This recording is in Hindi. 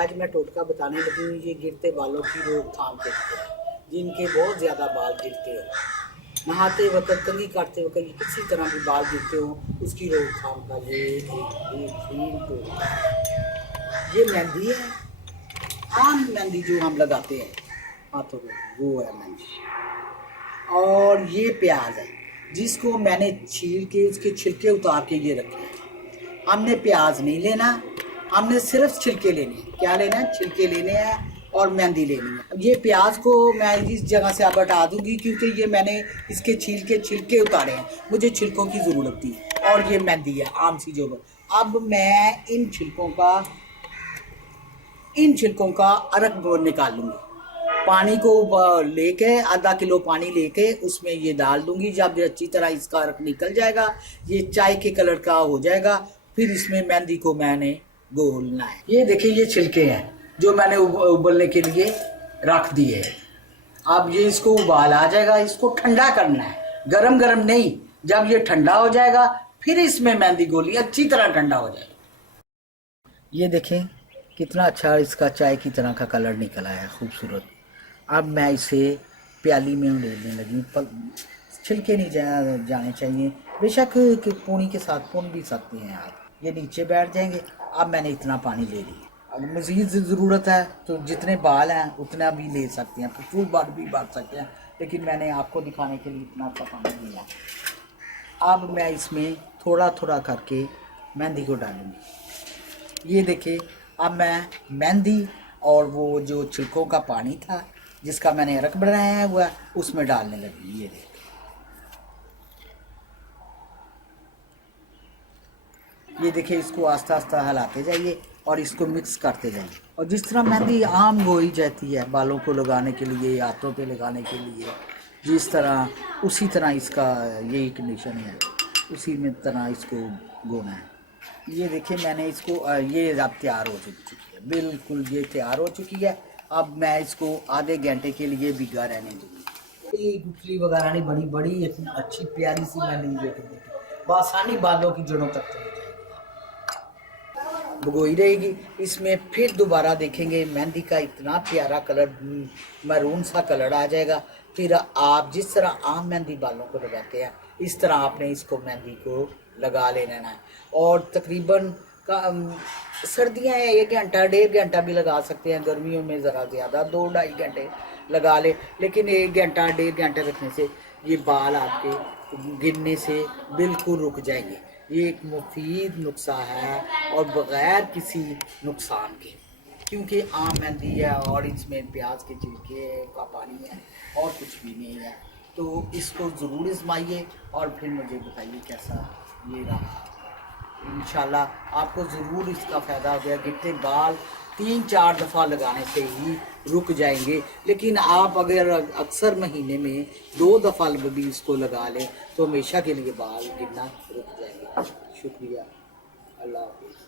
आज मैं टोटका बताने लगी हूँ ये गिरते बालों की रोकथाम के लिए, जिनके बहुत ज़्यादा बाल गिरते हो, नहाते वक्त, कंघी काटते वक्त किसी तरह भी बाल गिरते हो, उसकी रोकथाम का ये एक बेहतरीन टोटका है। ये मेहंदी है, आम मेहंदी जो हम लगाते हैं हाथों में, वो है मेहंदी। और ये प्याज है जिसको मैंने छील के उसके छिलके उतार के ये रखे हैं। हमने प्याज नहीं लेना, हमने सिर्फ छिलके लेने हैं। क्या लेना है? छिलके लेने हैं और मेहंदी लेनी है। ये प्याज को मैं इस जगह से अब हटा दूंगी क्योंकि ये मैंने इसके छील के छिलके उतारे हैं, मुझे छिलकों की ज़रूरत थी। और ये मेहंदी है आम सी जो। अब मैं इन छिलकों का अर्क निकाल लूँगी। पानी को लेके आधा किलो पानी लेके उसमें ये डाल दूंगी। जब ये अच्छी तरह इसका अर्क निकल जाएगा, ये चाय के कलर का हो जाएगा, फिर इसमें मेहंदी को मैंने घोलना है। ये देखिए ये छिलके हैं जो मैंने उबलने के लिए रख दिए हैं। अब ये इसको उबाल आ जाएगा, इसको ठंडा करना है, गरम गरम नहीं। जब ये ठंडा हो जाएगा फिर इसमें मेहंदी घोली, अच्छी तरह ठंडा हो जाएगा। ये देखें कितना अच्छा इसका चाय की तरह का कलर निकला है, खूबसूरत। अब मैं इसे प्याली में उड़ेलने लगी। छिलके नहीं जाने चाहिए, बेशक कि पूनी के साथ पून भी सकते हैं आप, ये नीचे बैठ जाएंगे। अब मैंने इतना पानी ले लिया। अगर मज़ीद ज़रूरत है तो जितने बाल हैं उतना भी ले सकते हैं, फूल बाल भी बांट सकते हैं, लेकिन मैंने आपको दिखाने के लिए इतना सा पानी लिया। अब मैं इसमें थोड़ा थोड़ा करके मेहंदी को डालूँगी। ये देखिए अब मैं मेहंदी और वो जो छिलकों का पानी था जिसका मैंने अर्क बनाया हुआ उसमें डालने लगी। ये देखिए इसको आस्ता आस्ता हिलाते जाइए और इसको मिक्स करते जाइए। और जिस तरह मेहंदी आम गोई जाती है बालों को लगाने के लिए, हाथों पे लगाने के लिए, जिस तरह उसी तरह इसका यही कंडीशन है, उसी में तरह इसको गोना है। ये देखिए मैंने इसको ये अब तैयार हो चुकी है, बिल्कुल ये तैयार हो चुकी है। अब मैं इसको आधे घंटे के लिए भिगा रहने दूँगी। ये गुठली वगैरह नहीं, बड़ी बड़ी अच्छी प्यारी सी मेहंदी देखिए, बासानी बालों की जड़ों तक चली जाएगी, भगोई रहेगी। इसमें फिर दोबारा देखेंगे मेहंदी का इतना प्यारा कलर, मैरून सा कलर आ जाएगा। फिर आप जिस तरह आम मेहंदी बालों को लगाते हैं इस तरह आपने इसको मेहंदी को लगा लेना है। और तकरीबन सर्दियाँ हैं 1 घंटा 1.5 घंटा भी लगा सकते हैं, गर्मियों में ज़रा ज़्यादा 2-2.5 घंटे लगा ले, लेकिन 1 घंटा 1.5 घंटे रखने से ये बाल आपके गिरने से बिल्कुल रुक जाएंगे। ये एक मुफीद नुस्खा है और बग़ैर किसी नुकसान के, क्योंकि आम मेहंदी है और इसमें प्याज के छिलके का पानी है और कुछ भी नहीं है। तो इसको ज़रूर आज़माइए और फिर मुझे बताइए कैसा ये रहा। इंशाल्लाह आपको ज़रूर इसका फ़ायदा हो गया। गिरते बाल 3-4 दफ़ा लगाने से ही रुक जाएंगे, लेकिन आप अगर अक्सर महीने में 2 दफ़ा भी इसको लगा लें तो हमेशा के लिए बाल गिरना रुक जाएंगे। शुक्रिया, अल्लाह हाफ़िज़।